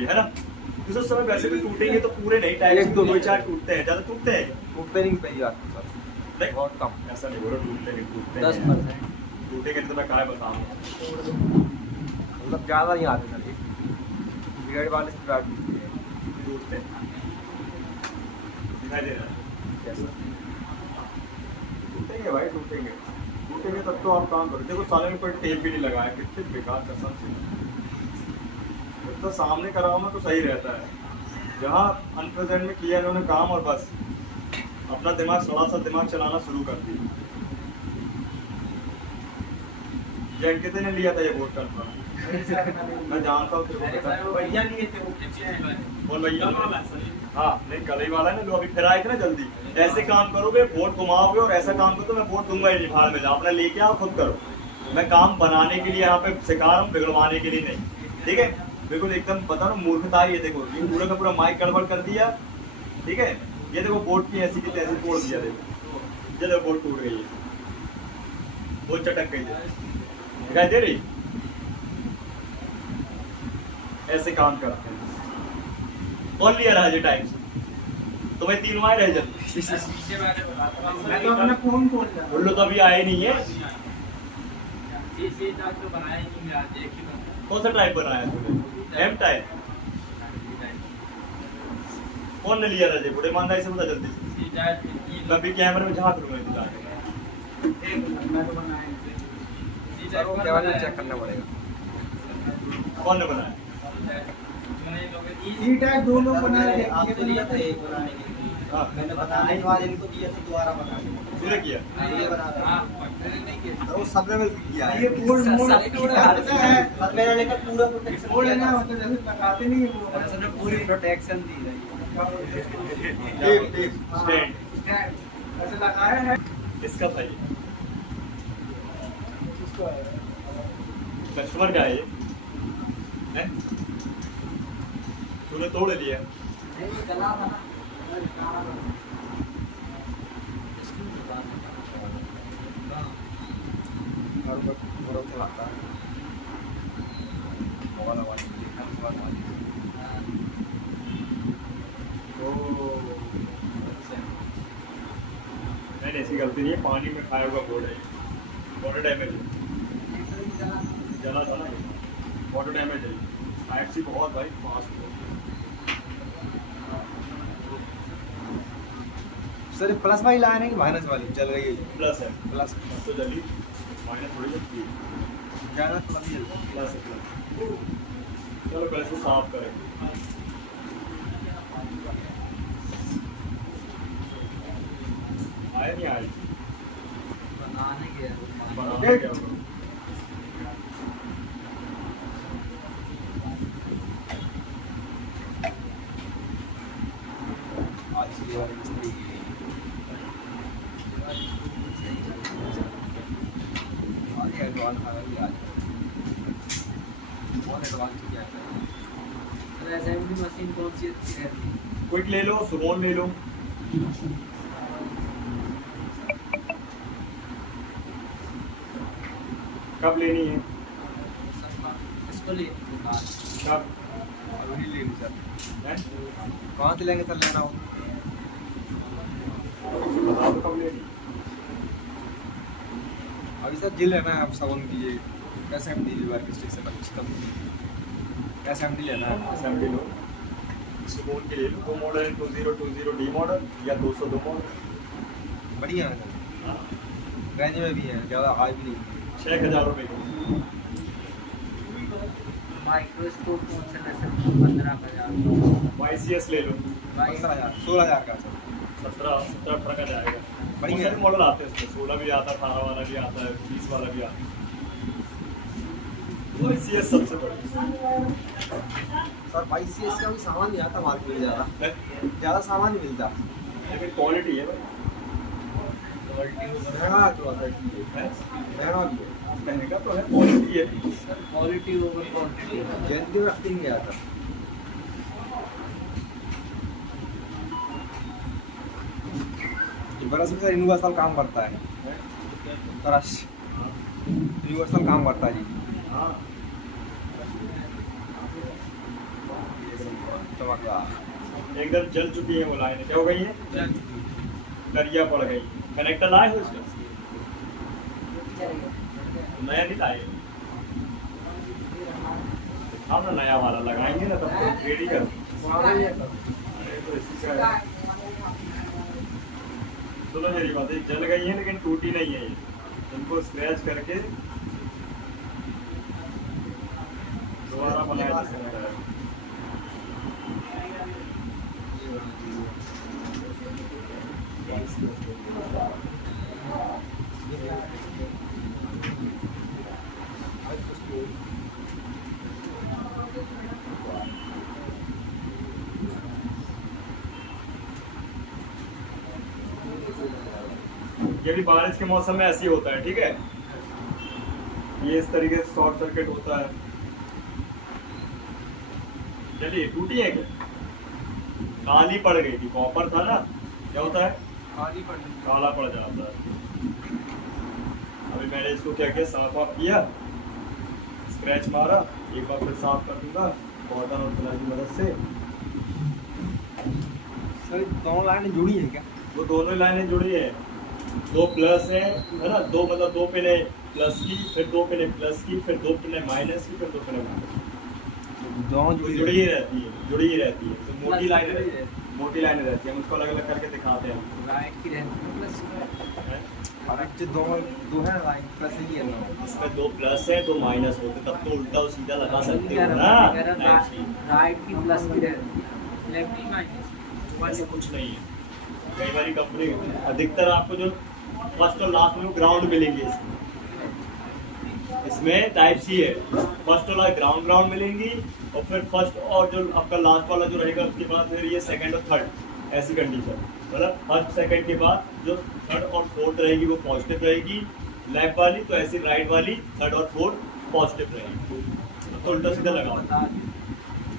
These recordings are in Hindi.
है ना। तो उस समय वैसे भी टूटेंगे तो पूरे नहीं, टाइप एक दो दो चार टूटते हैं, ज्यादा टूटते हैं। टूटते नहीं, पहली बात तो सर देख बहुत कम, ऐसा नहीं बोलो टूटते नहीं, टूटते हैं 10%। टूटेंगे नहीं तो मैं क्या बताऊँ। मतलब ज़्यादा नहीं आते सर, बिगड़ वाले से बैठ टूटते हैं, दिखाई दे रहा है कैसा टूटेंगे भाई, टूटेंगे टूटेंगे तब तो आप काम करो। देखो साले में कोई टेप भी नहीं लगाया, कितने बेकार कसम से। तो सामने कराओ ना तो सही रहता है। जहाँ अनप्रेजेंट में किया इन्होंने काम और बस अपना दिमाग, थोड़ा सा दिमाग चलाना शुरू कर दिया। ये अंकित ने लिया था ये वोट करना, मैं जानता हूँ तेरे को पता है। भैया लिए थे वो बोल भैया। हाँ नहीं कल ही वाला है ना, जो अभी फिर आए थे ना जल्दी। ऐसे काम करोगे वोट घुमाओगे और ऐसा काम करो तो मैं वोट दूंगा ही नहीं, भाड़ में जाओ, अपना लेके आओ खुद करो। मैं काम बनाने के लिए यहाँ पे सिखा रहा हूँ, बिगड़वाने के लिए नहीं, ठीक है। बिल्कुल एकदम बता रहा हूँ मूर्खता है ये। देखो ये पूरा का पूरा माइक गड़बड़ कर दिया, ठीक है। ये देखो बोर्ड की ऐसी की तैसी तोड़ दिया, देखो ये देखो बोर्ड टूट गई है, वो चटक गई है, दिखाई दे रही। ऐसे काम करते हैं। कौन लिया रहा है टाइम तुम्हें 3 माह रह जल्दी। मैं तो अपना फोन खोल रहा बोलो तो अभी आए नहीं है। कौन सा टाइप बनाया तूने? M type. कौन ने लिया रजे? बड़े ईमानदारी से बता जल्दी से। मैं अभी कैमरे में झांक लूंगा दिखा के। मैं तो बनाया सर वो केवल चेक करना पड़ेगा। कौन ने बनाया? ई टाइप दो लोग बना रहे हैं। आपसे लिया था एक बनाने के लिए, हाँ मैंने बनाने के बाद इनको दिया था दोबारा बनाने तूने किया? ये बना रहा तो वो सबने मिलकर किया है। ये बोर्ड मोड होता है और मैंने लेकर पूरा प्रोटेक्शन बोर्ड है ना, मतलब जैसे लगाते नहीं है वो सबने पूरी प्रोटेक्शन दी रही टेप टेप हाँ, स्टैंड स्टैंड ऐसे लगाया है। इसका था ये, कस्टमर का है ये हैं? तूने तोड़ लिया। नहीं ऐसी गलती नहीं है, पानी में खाया हुआ बोर्ड है, वाटर डैमेज है, जला था ना ये, वाटर डैमेज है। टाइप सी बहुत भाई फास्ट है। सर प्लस वाली लाइन है कि माइनस वाली जल गई है? प्लस है, प्लस तो जल्दी माइनस थोड़ी जल्दी है, ज़्यादा प्लस ही जलती प्लस है प्लस। चलो पहले इसको साफ करें। आए नहीं आए बनाने क्या होगा? आज की वाली मिस्त्री आगे एडवांस आ गई आज, बहुत एडवांस हो गया है। असेंबली मशीन कौन सी अच्छी रहती है? क्विक ले लो, सुमोन ले लो। कब लेनी है? इसको ले कब? अभी नहीं लेनी सर। हैं? कहाँ से लेंगे सर लेना हो? बताओ तो कब लेनी? अभी सर जिल लेना है, आप सावन की ये SMD वर्क स्टेशन अच्छी कंपनी SMD लेना है। असेंबली लो, सुमोन के ले लो। 2 मॉडल है, 2020 डी मॉडल या 202 मॉडल। बढ़िया है सर, हाँ रेंज में भी है, ज़्यादा हाई भी नहीं। 6000 रुपये की। माइक्रोस्कोप कौन सा ले सकते 15,000 YCS ले लो, 15,000 16,000 का सर। 17-18 का जाएगा। बढ़िया। बहुत सारे मॉडल आते हैं उसमें, 16 भी आता है, 18 वाला भी आता है, 20 वाला भी आता है। YCS सबसे बढ़िया। सर 22 का भी सामान नहीं आता मार्केट में, ज़्यादा सामान नहीं मिलता, लेकिन क्वालिटी है भाई, महंगा है थोड़ा सा, हैं? महंगा भी है। महंगा तो है, क्वालिटी है। क्वालिटी ओवर क्वांटिटी जयंती में रखते नहीं आता। ब्रश में यूनिवर्सल काम करता है, ब्रश यूनिवर्सल काम करता है जी। हाँ चमकदार एकदम जल चुकी है वो लाइनें, क्या हो गई है, जल चुकी करिया पड़ गई। कनेक्टर लाए हो इसका, नया नहीं लाए, हम ना नया वाला लगाएंगे ना तब तो रेडी कर। अरे तो इसी का है। सुनो मेरी बात, ये जल गई है लेकिन टूटी नहीं है ये, इनको स्क्रैच करके दोबारा बनाया जा सकता है। ये भी बारिश के मौसम में ऐसे ही होता है, ठीक है, ये इस तरीके से शॉर्ट सर्किट होता है। चलिए टूटी है क्या, काली पड़ गई थी, कॉपर था ना, क्या होता है खाली पड़ गई। काला पड़ जाता है। अभी मैंने इसको क्या किया, साफ ऑफ किया, स्क्रैच मारा, एक बार फिर साफ कर दूंगा कॉटन और प्लास की मदद से। सर दोनों लाइनें जुड़ी हैं क्या? वो दोनों लाइनें जुड़ी है, दो प्लस है ना, दो मतलब दो पिने प्लस की, फिर दो पिने प्लस की, फिर दो पिने माइनस की, फिर दो पिने माइनस की। दोनों जुड़ी ही रहती है, जुड़ी ही रहती है। तो मोटी लाइनें रहती है, मोटी लाइनें रहती है, हम उसको अलग अलग करके दिखाते हैं। राइट की रहती है प्लस हैं? और अच्छे दो है लाइन प्लस ही है ना। इसमें दो प्लस है दो माइनस होते, तब तो उल्टा और सीधा लगा सकते हो ना। राइट की प्लस की रहती है, लेफ्ट की माइनस। वैसे कुछ नहीं है, कई बारी कंपनी अधिकतर आपको जो फर्स्ट और लास्ट में ग्राउंड मिलेंगे इसमें टाइप सी है, फर्स्ट और ग्राउंड ग्राउंड मिलेंगी, और फिर फर्स्ट और जो आपका लास्ट वाला जो रहेगा उसके बाद फिर ये सेकंड और थर्ड, ऐसी कंडीशन। मतलब फर्स्ट सेकंड के बाद जो थर्ड और फोर्थ रहेगी वो पॉजिटिव रहेगी, लेफ्ट वाली तो ऐसी राइट वाली थर्ड और फोर्थ पॉजिटिव रहेगी। तो उल्टा सीधा लगा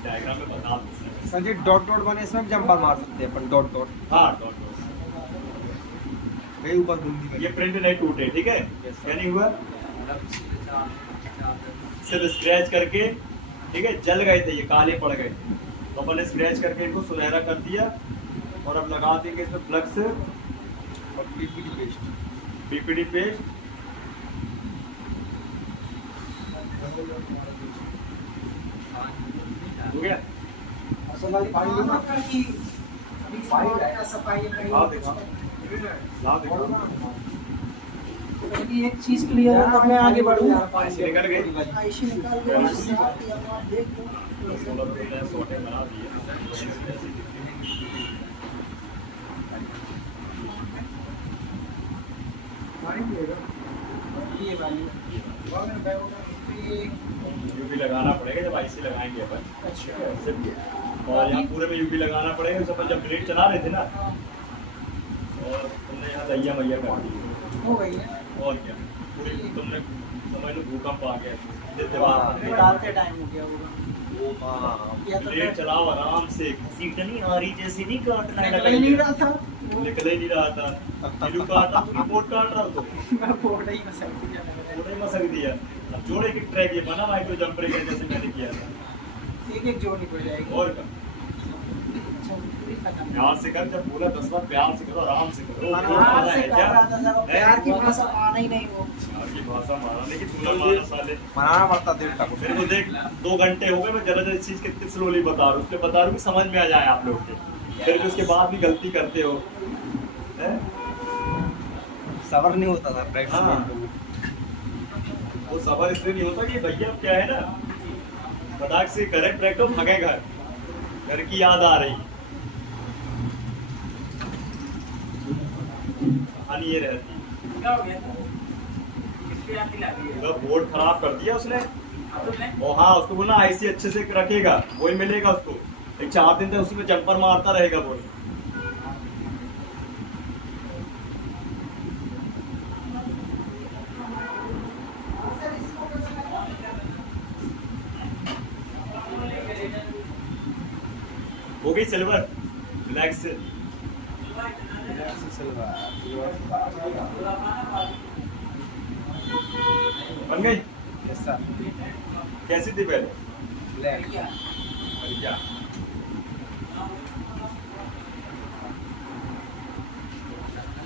डायग्राम में बता दूँ। सर जी डॉट डॉट बने इसमें भी जंपर मार सकते हैं अपन, डॉट डॉट हाँ डॉट डॉट, कहीं ऊपर घूमती ये प्रिंट नहीं टूटे, ठीक है, क्या नहीं हुआ, सिर्फ स्क्रैच करके, ठीक है, जल गए थे ये, काले पड़ गए थे, तो अपन ने स्क्रैच करके इनको सुनहरा कर दिया, और अब लगा देंगे इसमें फ्लक्स और पीपीटी पेस्ट। PPD paste. हो गया, लाओ देखो, लाओ देखो, एक चीज क्लियर है तब मैं आगे बढ़ूंगा। ऐसे निकल गए, ऐसे निकाल के ऐसे बात किया, आप देख लो। 16 तो मैंने sorted बना दिए। ये वाली यूवी लगाना पड़ेगा जब आईसी लगाएंगे अपन। अच्छा। और यहाँ पूरे में यूवी लगाना पड़ेगा, उस अपन जब ग्रिड चला रहे थे ना, और तुमने यहाँ दैया मैया कर दी, हो गई है, और क्या पूरी तुमने समझ लो भूकंप आ गया, डालते टाइम हो गया होगा। या तो ग्रिड चलाओ आराम से, सीटनी आ रही जैसे नहीं काटना है, निकल ही नहीं रहा था, निकल ही नहीं रहा था, नीलू काट रहा, तू रिपोर्ट काट रहा हो, मैं बोर्ड ही मसल दिया मैंने। तो नहीं मसक दिया। अब जोड़े की ट्रैक ये बना माइक्रो जंपर के जैसे मैंने किया था, एक एक जोड़ निकल जाएगी। और क्या प्यार से कर, जब पूरा 10 बार प्यार से करो, आराम से करो। प्यार से कर रहा था जब, प्यार की है? भाषा आना ही नहीं वो। प्यार की भाषा मारा, लेकिन तूने मारा साले। मनाना पड़ता देर तक मेरे को देख 2 घंटे हो गए, मैं जरा जरा इस चीज कितनी स्लोली बता रहा हूँ, उसके बता रहा हूँ कि समझ में आ जाए आप लोग के, फिर भी उसके बाद भी गलती करते हो, हैं? सबर नहीं होता था प्रैक्टिस हाँ। में। वो सबर इसलिए नहीं होता कि भैया अब क्या है ना, फटाक से करे ट्रैक, भागे घर, घर की याद आ रही, कहानी ये रहती। क्या हो गया था? किसके यहाँ खिला दिए? पूरा बोर्ड खराब कर दिया उसने, तुमने? और हाँ उसको बोलना आईसी अच्छे से रखेगा, वही मिलेगा उसको, एक 4 दिन तक उसी में जंपर मारता रहेगा बोल। हो गई सिल्वर, रिलैक्स। बन गई, यस सर। कैसी थी पहले? ब्लैक। बढ़िया।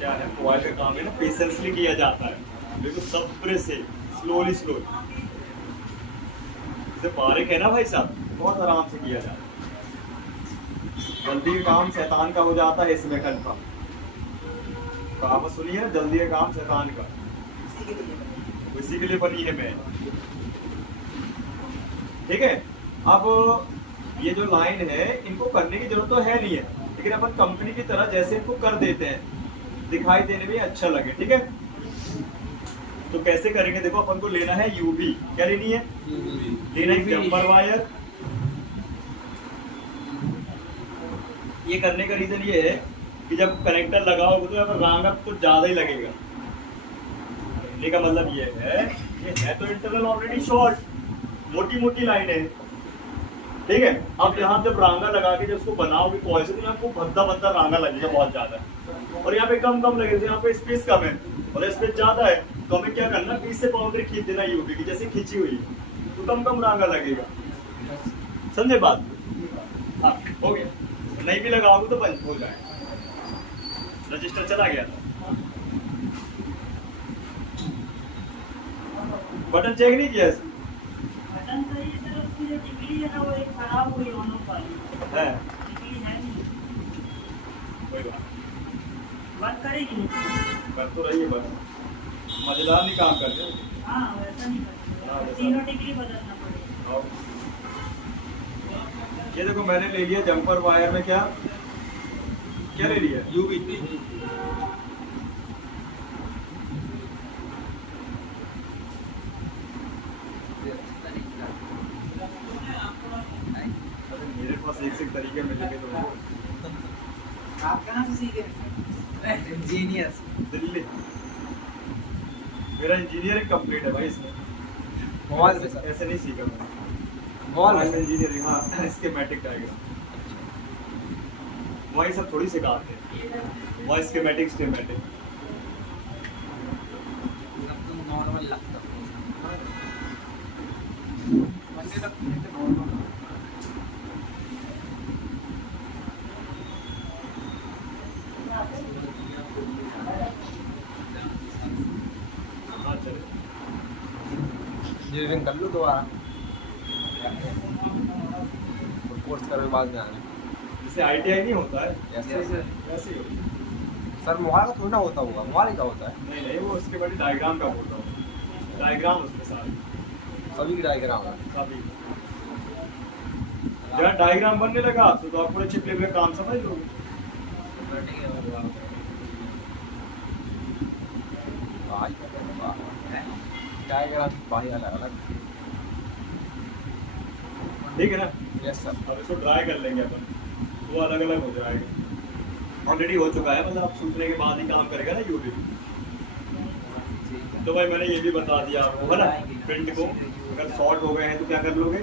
क्या है, मोबाइल का काम है ना, पेशेंसली किया जाता है, बिल्कुल सब्र से, स्लोली स्लोली। जैसे बारीक है ना भाई साहब, बहुत आराम से किया जाता है। जल्दी का काम शैतान का हो जाता है इसमें कंफर्म। कहावत सुनिए ना, जल्दी का काम शैतान का, इसी के लिए बनी है मैं। ठीक है, अब ये जो लाइन है इनको करने की जरूरत तो है नहीं है, लेकिन अपन कंपनी की तरह जैसे इनको कर देते हैं, दिखाई देने में अच्छा लगे। ठीक है, तो कैसे करेंगे, देखो अपन को लेना है यूवी। क्या लेनी है? लेना है जंपर वायर। ये करने का रीजन ये है कि जब कनेक्टर लगाओगे तो यहाँ पर रांगत तो ज्यादा ही लगेगा। कहने का मतलब ये है तो इंटरनल ऑलरेडी शॉर्ट, मोटी मोटी लाइन है। ठीक है, अब यहाँ जब रांगा लगा के जब उसको बनाओगे कॉइल से, तो यहाँ को भद्दा भद्दा रांगा लगेगा बहुत ज्यादा, और यहाँ पे कम कम लगेगा। यहाँ पे स्पेस कम है और स्पेस ज्यादा है, तो हमें क्या करना, बीच से बाउंड्री खींच देना यूवी की, जैसे खींची हुई, तो कम कम रांगा लगेगा। समझे बात? हाँ, हो गया। नहीं भी लगाओगे तो बंद हो जाए। रजिस्टर चला गया था, बटन चेक नहीं किया इसमें? बटन सही है सर, उसकी जो टिकली है ना वो एक खराब हुई ऑन ऑफ वाली है, टिकली है नहीं, कोई बात वर्क करेगी नहीं। कर तो रही है, बस मजेदार नहीं काम करते। हाँ वैसा नहीं करते, तीनों टिकली बदलना पड़ेगा। और ये देखो मैंने ले लिया जंपर वायर में, क्या क्या ले लिया? यूवी। मेरे पास एक से एक तरीके मिल गए तो आप कहाँ से सीखे? इंजीनियर। दिल्ली। मेरा इंजीनियरिंग कंप्लीट है भाई इसमें। मोबाइल में सर, ऐसे नहीं सीखा मैंने। मोबाइल में इंजीनियरिंग, हाँ, स्कीमेटिक डायग्राम वही सब थोड़ी सिखाते हैं, वही स्कीमेटिक स्कीमेटिक। तुम नॉर्मल लगता हो। हाँ चलो, इंजीनियरिंग कर लो दोबारा, कोर्स करने के बाद में आना। जैसे ITI नहीं होता है ऐसे सर, वैसे ही होता है। सर मोबाइल का थोड़ा ना होता होगा, मोबाइल का होता है। नहीं नहीं, वो उसके बाद डायग्राम का बोल रहा हूँ, डायग्राम उसके साथ सभी की डायग्राम है। सभी। जब डायग्राम बनने लगा तो आप पूरे चिप लेवल का काम समझ लोगे। डायग्राम भाई अलग अलग। ठीक है ना, यस सर। अब इसको ट्राई कर लेंगे अपन, वो अलग अलग हो जाएगा। ऑलरेडी हो चुका है, मतलब आप सूखने के बाद ही काम करेगा ना यूवी। तो भाई मैंने ये भी बता दिया आपको, है ना, प्रिंट को अगर शॉर्ट हो गए हैं तो क्या कर लोगे।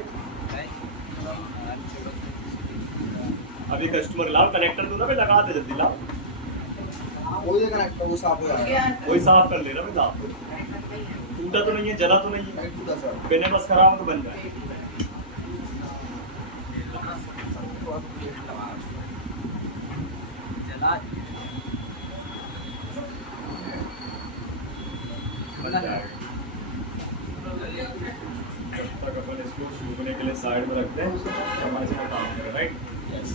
अभी कस्टमर लाओ, कनेक्टर दो ना भाई, लगा दे जल्दी लाओ, वही कनेक्टर वो साफ हो जाएगा। वही साफ कर लेना भाई साहब। टूटा तो नहीं है, जला तो नहीं है, सर बिना बस खराब हो तो बन जाए। जला बन जाएगा। जब तक अपन इसको सूखने के लिए साइड में रखते हैं, हमारे से काम करें, राइट। यस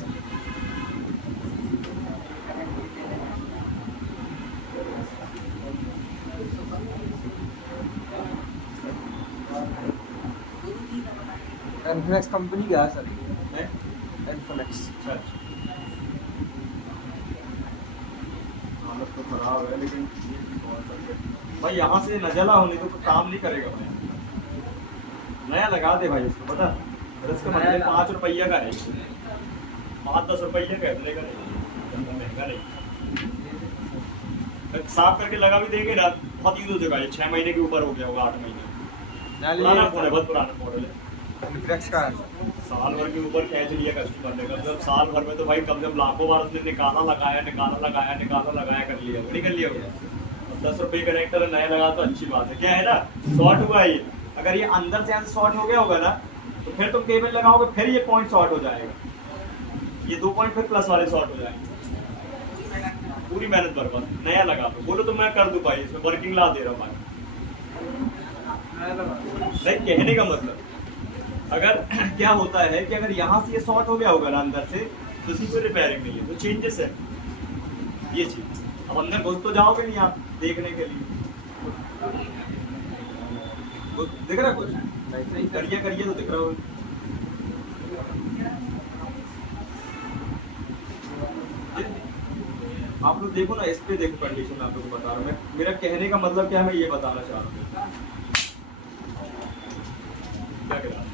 एनफिनिक्स कंपनी का है सर, है? एनफिनिक्स। अच्छा, हालत तो खराब है, लेकिन भाई यहाँ से न जला होने तो काम नहीं करेगा भाई। नया लगा दे भाई उसको, पता है इसका मतलब 5 रुपया का नहीं, 5-10 रुपये का लेगा नहीं, महंगा नहीं। साफ करके लगा भी देंगे ना, बहुत यूज हो जाएगा। ये 6 महीने के ऊपर हो गया होगा, 8 महीने। पुराना फोन है, बहुत पुराना मॉडल है, एनफिनिक्स का है सर। साल भर के ऊपर खींच लिया कस्टमर ने। मतलब साल भर में तो भाई कम से कम लाखों बार उसने निकाला लगाया कर लिया, नहीं कर लिया होगा। 10 रुपये कनेक्टर नया लगा तो अच्छी बात है। क्या है ना, शॉर्ट हुआ ये, अगर ये अंदर से यहाँ शॉर्ट हो गया होगा ना, तो फिर तुम केबल लगाओगे, फिर ये पॉइंट शॉर्ट हो जाएगा, ये 2 पॉइंट फिर प्लस वाले शॉर्ट हो जाएंगे। पूरी मेहनत बर्बाद, नया लगा दो, बोलो तो मैं कर दूं भाई, इसमें वर्किंग ला दे रहा हूँ भाई। नहीं, कहने का मतलब अगर क्या होता है कि अगर यहाँ से ये शॉर्ट हो गया होगा ना अंदर से, तो इसकी कोई रिपेयरिंग नहीं है, तो चेंजेस है ये चीज। अब अंदर घुस तो जाओगे नहीं आप देखने के लिए, दिख रहा कुछ करिए करिए तो दिख रहा हो। आप लोग देखो ना, इस पे देखो कंडीशन, आप लोग को बता रहा हूँ मैं, मेरा कहने का मतलब क्या है, मैं ये बताना चाह रहा हूँ। क्या कह रहा हूँ?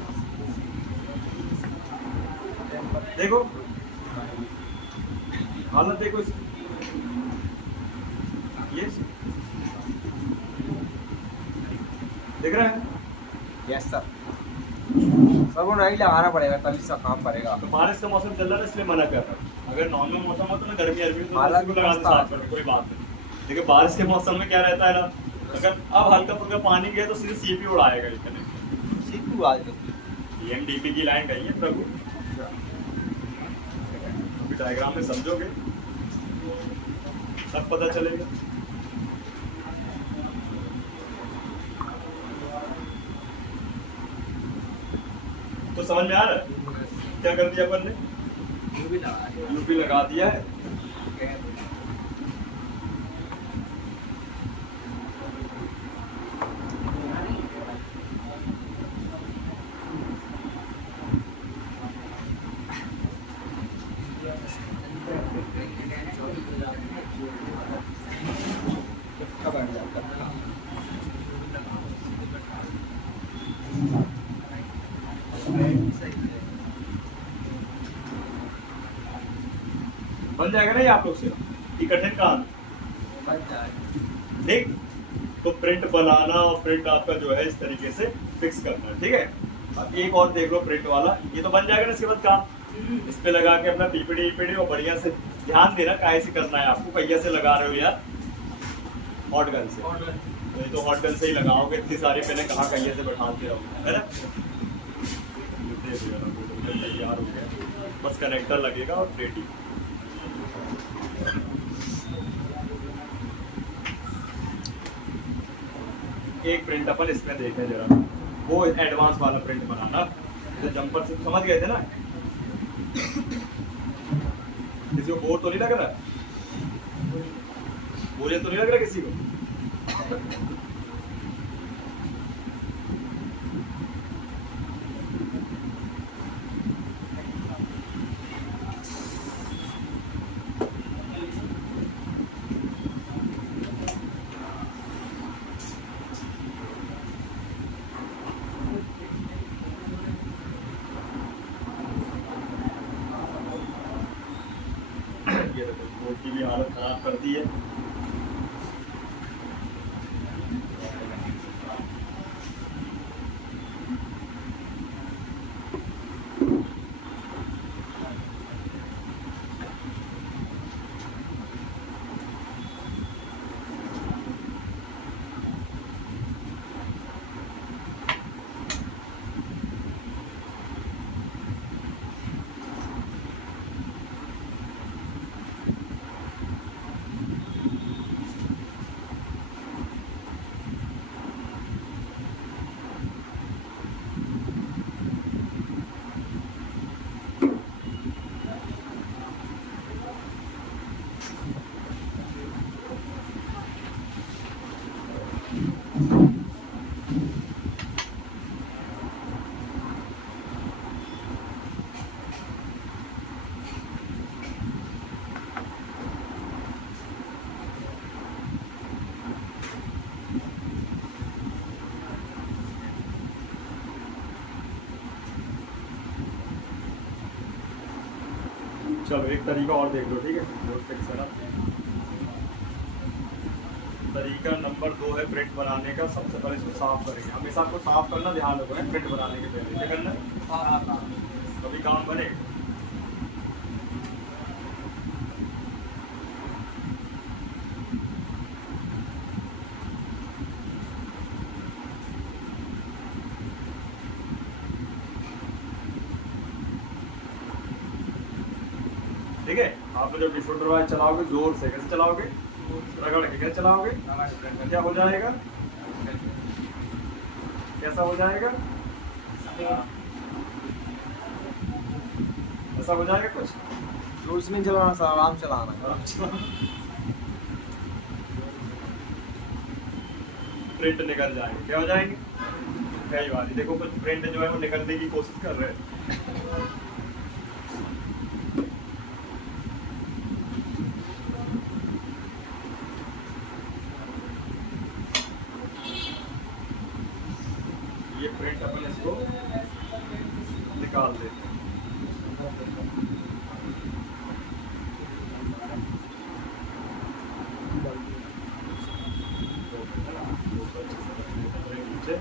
देखो हालत देखो इस, ये दिख रहा है? यस सर, सबको नहीं लगाना पड़ेगा तभी सब काम करेगा। तो बारिश का मौसम चल रहा है इसलिए मना कर रहा हूँ। अगर नॉर्मल मौसम हो तो ना, गर्मी अर्मी तो हालांकि इसको लगा दो साथ में, कोई बात नहीं। देखिए बारिश के मौसम में क्या रहता है ना, अगर अब हल्का फुल्का पानी गया तो सीधे सीपी उड़ाएगा इतने। सीपी आज एमडीपी की लाइन कही है प्रभु, अभी डायग्राम में समझोगे सब पता चलेगा। तो समझ में आ रहा है क्या कर दिया अपन ने? यूपी लगा दिया है। बन जाएगा ना ये आप लोग से, ये कठिन काम ठीक। तो प्रिंट बनाना और प्रिंट आपका जो है इस तरीके से फिक्स करना है, ठीक है। अब एक और देख लो प्रिंट वाला, ये तो बन जाएगा ना इसके बाद काम, इस पे लगा के अपना पीपीडी ईपीडी और बढ़िया से ध्यान देना काहे से करना है आपको, पहिया से लगा रहे हो यार, हॉट गन से, तो हॉट गन से ही लगाओगे, इतनी सारी पहले कहाँ पहिया से बैठाते रहो, है ना। तैयार हो गया, बस कनेक्टर लगेगा और रेडी। एक प्रिंट अपन इसमें देखें जरा, वो एडवांस वाला प्रिंट बनाना, तो जंपर से समझ गए थे ना। किसी को बोर तो नहीं लग रहा, बोरियत तो नहीं लग रहा किसी को? ये देखो बोर्ड की भी हालत खराब कर दी है। चलो एक तरीका और देख लो, ठीक है। बोर्ड फिक्स है ना। तरीका नंबर 2 है प्रिंट बनाने का। सबसे पहले इसको साफ करेंगे, हमेशा आपको साफ करना ध्यान रखो है प्रिंट बनाने के पहले, क्या करना है, कभी काम बनेगा। ठीक है। आप जब डिफोल्टर वाइज चलाओगे जोर से, कैसे चलाओगे, रगड़ के कैसे चलाओगे, क्या हो जाएगा, कैसा हो जाएगा, ऐसा हो जाएगा कुछ। तो उसमें चलाना सर, आराम चलाना। प्रिंट निकल जाएंगे, क्या हो जाएंगे, कई बार देखो कुछ प्रिंट जो है वो निकलने की कोशिश कर रहे हैं। ये प्रिंट अपन इसको निकाल देते हैं। नीचे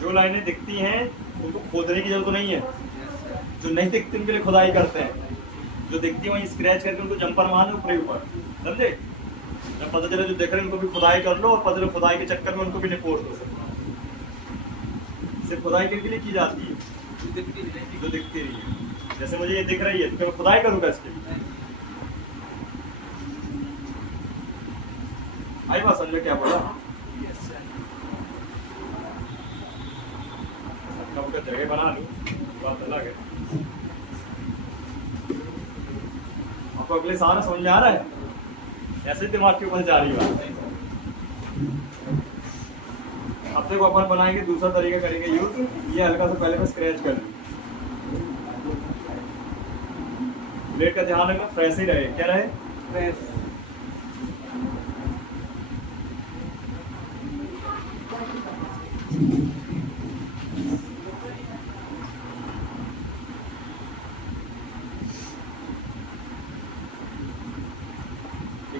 जो लाइनें दिखती हैं उनको खोदने की जरूरत नहीं है, जो नहीं दिखती उनके लिए खुदाई करते हैं, जो दिखती है वहीं स्क्रैच करके उनको जंपर मारने ऊपर ही ऊपर, समझे। जब पता चले जो देख रहे हैं उनको भी खुदाई कर लो, और पता चले खुदाई के चक्कर में उनको भी निपोड़ दो। सिर्फ खुदाई के लिए की जाती है जो दिखती रही है। जैसे मुझे ये दिख रही है तो मैं खुदाई करूंगा इसके लिए। आई बात समझ में क्या बोला। सबका जगह बना लूं, बात अलग है। आपको अगले सारा समझ में आ रहा है, ऐसे दिमाग के ऊपर जा रही बात। अब देखो अपन बनाएंगे दूसरा तरीका करेंगे यूज। ये हल्का सा पहले मैं स्क्रैच कर लूं, ब्लेड का ध्यान रखना फ्रेश ही रहे, क्या रहे, फ्रेश।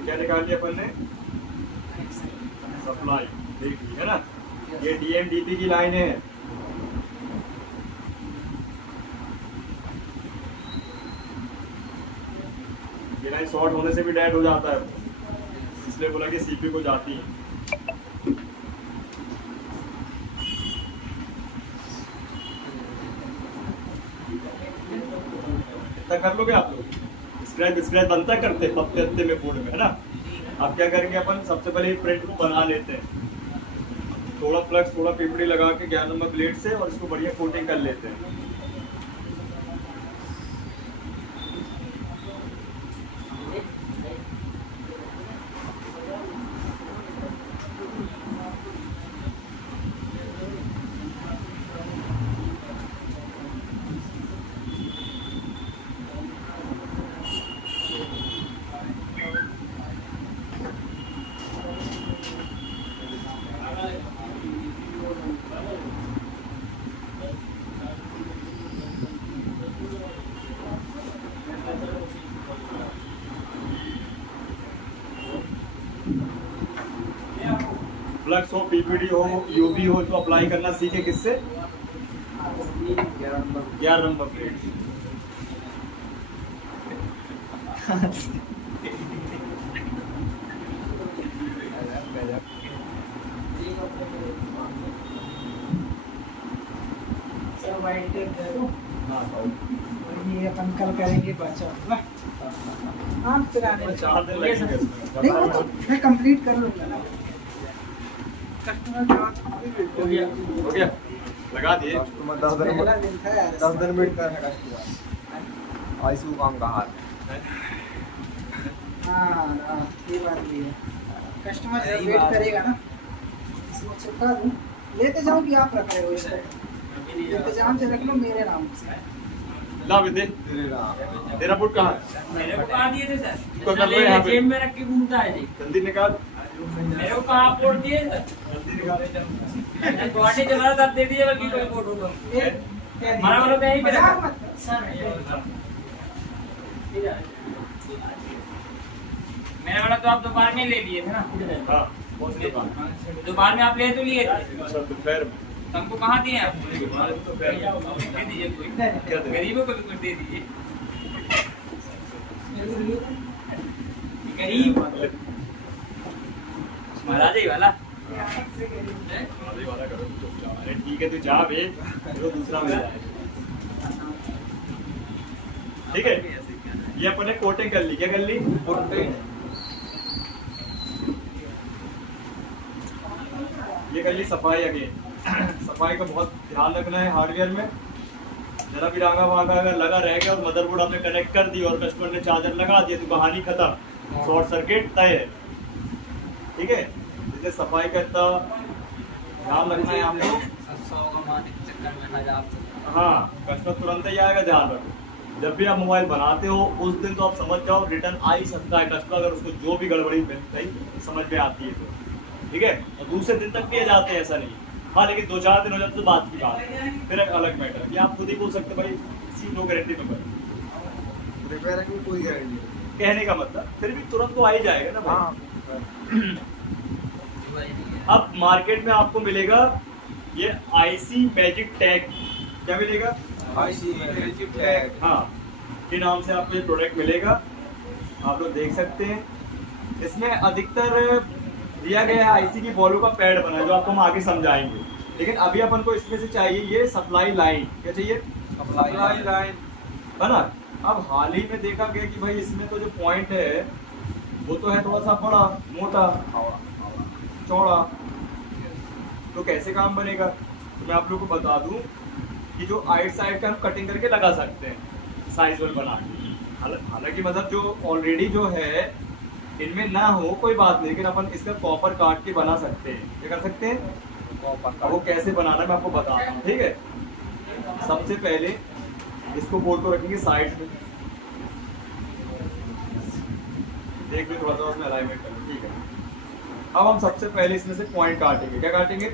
क्या निकाल लिया अपन ने, सप्लाई देख ली है ना। ये डीएमडीपी की लाइन है। ये लाइन शॉर्ट होने से भी डेड हो जाता है, इसलिए बोला कि सीपी को जाती है। इतना कर लोगे आप लोग, स्क्रैच बनता करते हफ्ते में बोर्ड में, है ना। अब क्या करेंगे अपन, सबसे पहले प्रिंट को बना लेते हैं, थोड़ा फ्लक्स थोड़ा पीपड़ी लगा के 11 नंबर ब्लेड से, और इसको बढ़िया कोटिंग कर लेते हैं। फ्लक्स हो, पीपीडी हो, यूबी हो, तो अप्लाई करना सीखे किससे, 11 नंबर प्लेट। वाइट टेप दे दो। हाँ, ये अपन कल करेंगे बच्चा। हाँ फिर आने दो। 4 दिन लगेंगे इसमें। नहीं वो तो मैं कंप्लीट कर लूँगा ना। कस्टमर के पास complete हो गया, हो गया, लगा दिए। कस्टमर 10 दिन पहला दिन था यार। 10 दिन वेट कर रहा है। आईसीयू काम का हाल। हाँ ये बात भी है। कस्टमर जब वेट करेगा ना, इसमें चिपका दूँ, लेते जाओ कि आप रख रहे हो इसको, इंतजाम से रख लो मेरे नाम से। ला विदे, तेरे नाम। तेरा बुट कहाँ है? मेरे को कहा दिए थे सर, तो कर लो यहाँ पे। जेब में रख के घूमता है जी। जल्दी निकाल, मेरे को कहा पोर्ट दिए सर, जल्दी निकाल। गुवाहाटी चला रहा था, दे दीजिए बाकी कोई पोर्ट हो तो। हमारा वाला पे यहीं पे रखा। मजाक मत कर। मेरा वाला तो आप दोपहर में ले लिए थे ना? हाँ, कौन सी दुकान? दोपहर में आप ले तो लिए थे, अच्छा, दोपहर में। तो हमको कहाँ दिए आप? दोपहर में। दे दीजिए कोई, क्या दें? गरीबों को भी कुछ दे दीजिए। गरीब महाराज ही वाला। अरे वाला करो। अरे ठीक है, तू जा बे, जो दूसरा मिल जाए। ठीक है, ये अपन ने कोटिंग कर ली। क्या कर ली? कोटिंग। ये कर ली सफाई। अगेन सफाई का बहुत ध्यान रखना है हार्डवेयर में। जरा भी रांगा वांगा अगर लगा रह गया और मदरबोर्ड हमने कनेक्ट कर दी और कस्टमर ने चार्जर लगा दिया तो कहानी खत्म, शॉर्ट सर्किट तय है। ठीक है, इसलिए सफाई का इतना ध्यान रखना है आपको। हाँ, कस्टमर तुरंत ही आएगा, ध्यान रखो। जब भी आप मोबाइल बनाते हो उस दिन तो आप समझ जाओ रिटर्न आ ही सकता है कस्टमर, अगर उसको जो भी गड़बड़ी नहीं समझ में आती है तो। ठीक है, और दूसरे दिन तक भी आ जाते हैं, ऐसा नहीं। हाँ, लेकिन 2-4 दिन हो जाते तो बात की बात है, फिर एक अलग मैटर। ये आप खुद ही बोल सकते भाई इसी नो गारंटी में करो, रिपेयर की कोई गारंटी नहीं। कहने का मतलब फिर भी तुरंत तो आ ही जाएगा ना भाई। अब मार्केट में आपको मिलेगा ये आईसी मैजिक टैग। क्या मिलेगा? IC magic tag. हाँ, के नाम से आपको ये प्रोडक्ट मिलेगा, आप लोग देख सकते हैं। इसमें अधिकतर दिया गया है आईसी की बॉलों का पैड बना है, जो आपको हम आगे समझाएंगे। लेकिन अभी अपन को इसमें से चाहिए ये सप्लाई लाइन। क्या चाहिए? सप्लाई लाइन, है ना। अब हाल ही में देखा गया कि भाई इसमें तो जो पॉइंट है वो तो है थोड़ा सा बड़ा, मोटा, चौड़ा, तो कैसे काम बनेगा? तो मैं आप लोगों को बता दूं कि जो आइट साइड का हम कटिंग करके लगा सकते हैं साइज वाल बना के। हालांकि मतलब जो ऑलरेडी जो है इनमें ना हो कोई बात नहीं, लेकिन अपन इसका कॉपर काट के बना सकते हैं। क्या कर सकते हैं? कॉपर। वो कैसे बनाना मैं आपको बताता हूँ। ठीक है, सबसे पहले इसको बोर्ड को रखेंगे साइड में, देख लो थोड़ा सा उसमें अलाइनमेंट कर लो। ठीक है, अब हम सबसे पहले इसमें से पॉइंट काटेंगे। क्या काटेंगे?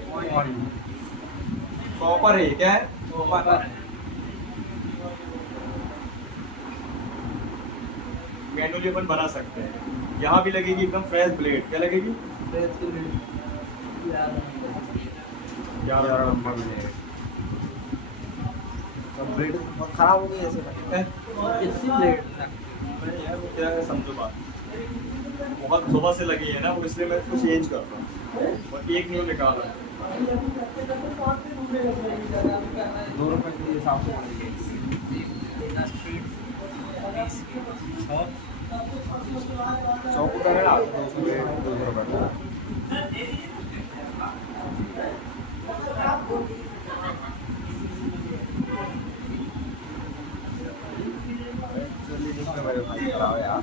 कॉपर है। क्या है? कॉपर। मैनुअली अपन बना सकते हैं। यहाँ भी लगेगी एकदम फ्रेश ब्लेड। क्या लगेगी? 11 नंबर में। ब्लेड खराब हो गई ऐसे। इसी ब्लेड क्या है समझो बात, बहुत सुबह से लगी है ना वो, इसलिए मैं इसको चेंज कर रहा हूँ और एक न्यू निकाल रहा हूँ। 2 रुपए के हिसाब से पड़ेगी। 100 को करेगा 200 रुपए। मेरे भाई खराब है यार,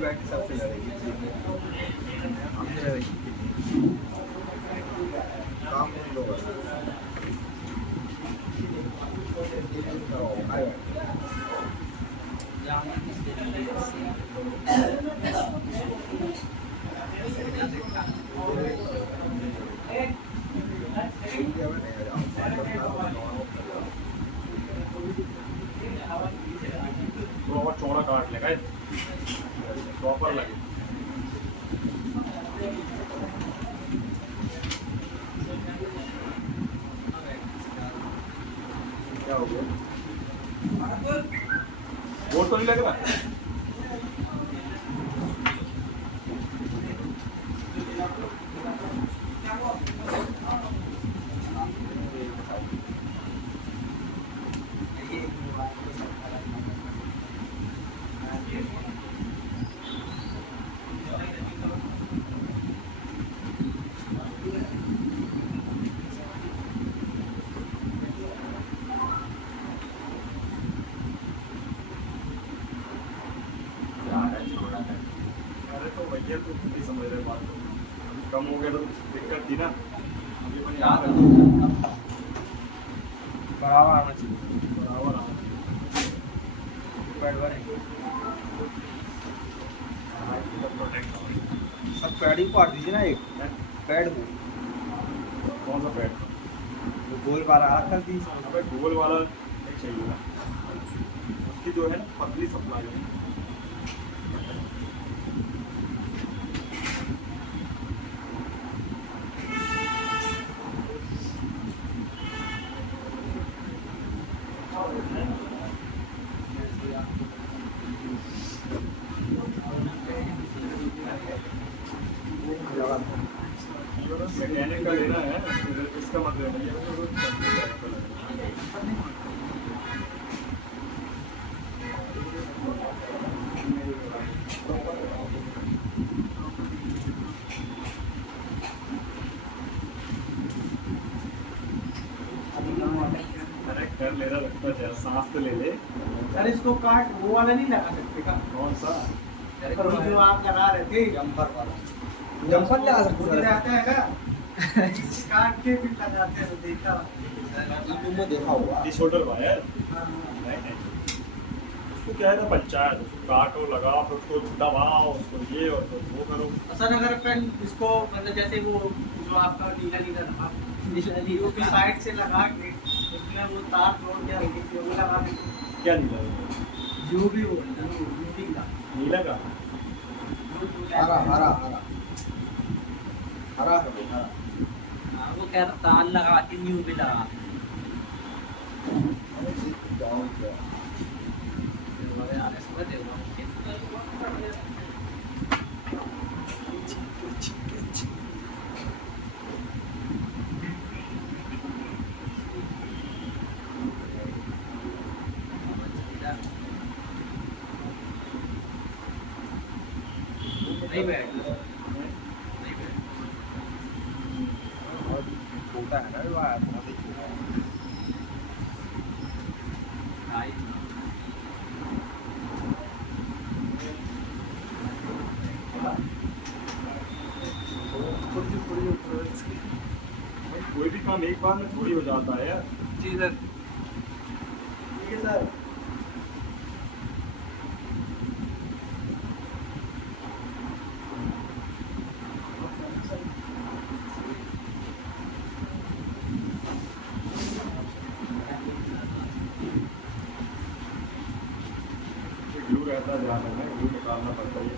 बैठ सबसे लड़ेगी काम लोग और चौड़ा काट लेगा प्रॉपर लगे। क्या हो गया? बोर्ड तो नहीं लग रहा? भैया तो खुद ही समझ रहे बात को, अभी कम हो गया तो दिक्कत थी ना। अभी अपन यहाँ बराबर आना चाहिए। बराबर आना सब पैड ही काट दीजिए ना, एक पैड को। कौन सा पैड? वो गोल वाला कर दीजिए। अबे गूगल वाला नहीं चाहिए ना, उसकी जो है ना पतली सप्लाई है। मैकेनिक का लेना है, इसका मतलब नहीं है तो अरे कर लेना लगता है, सांस तो ले ले। सर इसको काट वो वाला नहीं लगा सकते का? कौन सा? पर जो आप लगा रहे थे जंपर वाला जंपर लगा सकते मुझे हैं रहता है का काट के भी लगाते हैं, देखा यूट्यूब में देखा होगा। ये शोल्डर वायर हाँ। नहीं, उसको क्या है ना पंचायत, उसको काटो लगाओ फिर उसको दबाओ उसको ये और फिर वो करो। सर अगर अपन इसको मतलब जैसे वो जो आपका नीला नीला रहा उसकी साइड से लगा के उसमें वो तार जोड़ के रखी थी, वो लगा देंगे क्या नीला है? जो भी हो नीला नीला का हरा हरा हरा हरा है भाई, हरा। हाँ, वो कह रहा तार लगा के न्यू भी लगा। अरे जी, गाँव क्या? नहीं बैठ बहुत छोटा है ना वायर, बहुत ही छोटा है। कोई भी काम एक बार में थोड़ी हो जाता है यार। जी सर। ठीक है सर। ग्लू रहता है ध्यान रखना, ग्लू निकालना पड़ता है।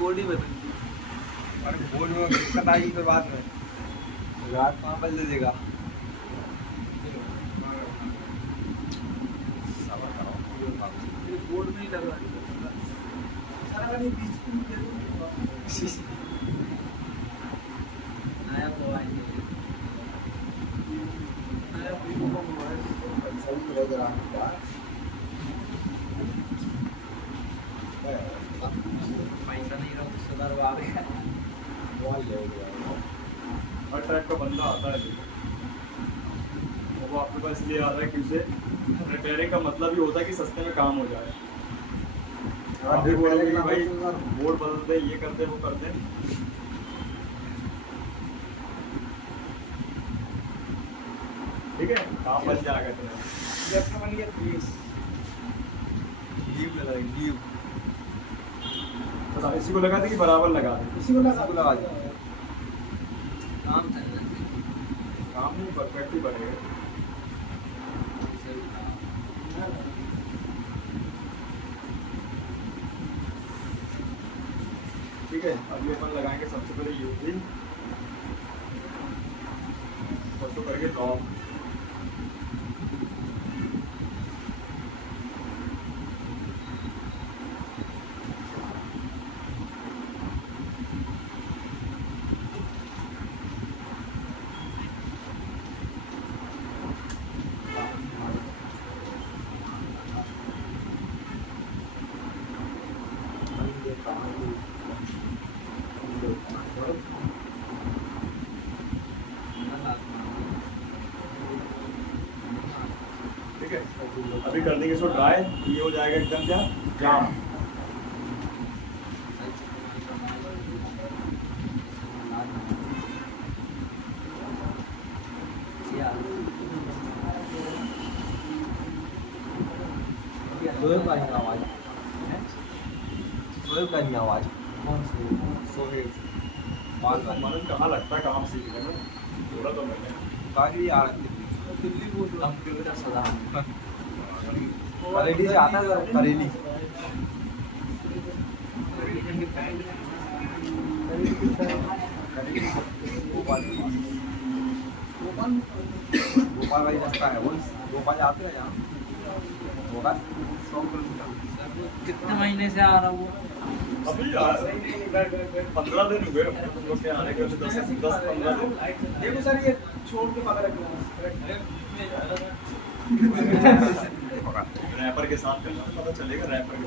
बॉडी बदल अरे बोर्ड में दिक्कत आएगी फिर बाद में, रात कहाँ बदल देगा। बोर्ड में ही लगा। सर अगर ये बीच में दे दूँ नया मोबाइल नया वीवो का मोबाइल सही लग रहा है। पैसा नहीं रहा उससे दरबार है। हर टाइप का बंदा आता है देखो, और वो आपके पास इसलिए आता है कि उसे रिपेयरिंग का मतलब ही होता है कि सस्ते में काम हो जाए। आप भी बोलोगे कि भाई बोर्ड बदलते ये करते वो करते, ठीक है काम बन जाएगा तुम्हें। ये अपना बन गया 30। लीव लगा लीव, बस आप इसी को लगा दे कि बराबर लगा दे, उसी को लगा लगा दिया। काम चल रहा है। काम नहीं परफेक्ट ही बनेगा। ठीक है अभी अपन लगाएंगे सबसे पहले यूवी, उसको करके टॉप। ठीक है अभी कर देंगे इसको ड्राई, ये हो जाएगा एकदम क्या जाम। सोहेब का नहीं आवाज, सोहेब का नहीं आवाज। कौन से सोहेब? बात मनन कहाँ लगता है काम सीखने में, थोड़ा तो मैंने काफी आ दिल्ली बोल रहा कंप्यूटर सदा करेली से आता है, करेली गोपाल गोपाल भाई रास्ता है वो, गोपाल आते हैं यहाँ। होगा 100 किलोमीटर। कितने महीने से आ रहा हूँ? अभी 15 दिन हुए हम लोग के आने के, 10-15 दिन। देखो सर ये छोड़ के पकड़ रखना होगा। रैपर के साथ करना तो पता चलेगा रैपर के।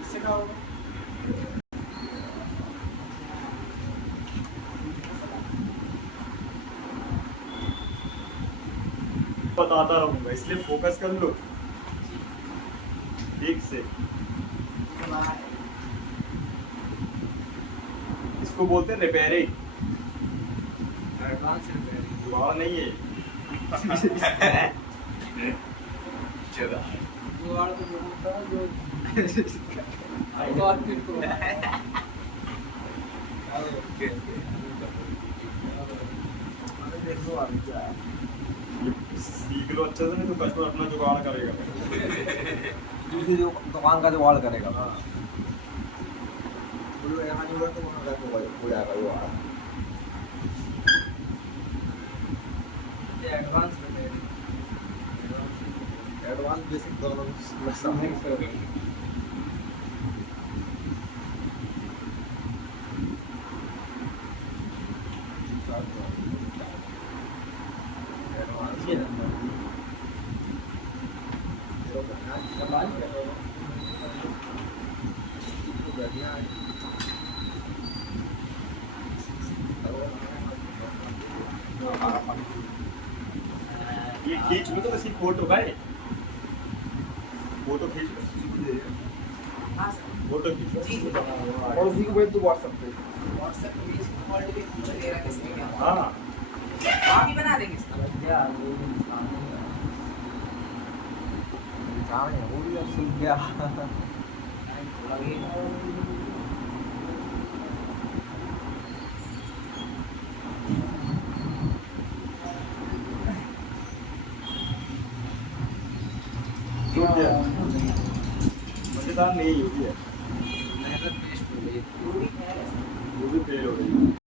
इससे क्या होगा? बताता रहूंगा, इसलिए फोकस कर लो ठीक से। इसको बोलते हैं रिपेयरिंग, एडवांस रिपेयरिंग। जुगाड़ नहीं है। जुगाड़ तो जो होता है जो और फिर तो ओके अरे देख लो अभी क्या है। सीख लो अच्छे से, नहीं तो कस्टमर अपना जुगाड़ करेगा। दूसरी जो दुकान का जुगाड़ करेगा। बोलो यहाँ जुगाड़ तो वहाँ का हो जाएगा जुगाड़। Advance repairing. एडवांस बेसिक दोनों समझ कर। ये नंबर। ये खींच लो तो बस, ये फोटो का है। फोटो खींच लो, हाँ सर फोटो खींच लो। और उसी को भेज दो व्हाट्सएप पे। व्हाट्सएप पे भी क्वालिटी भी पूछ ले रहा है किसमें क्या हाँ आप ही बना देंगे इसका क्या वो इंसान है वो भी अब सीख गया। छूट गया, मजेदार नहीं होती है, मेहनत वेस्ट हो गई। वो भी फेल हो गई।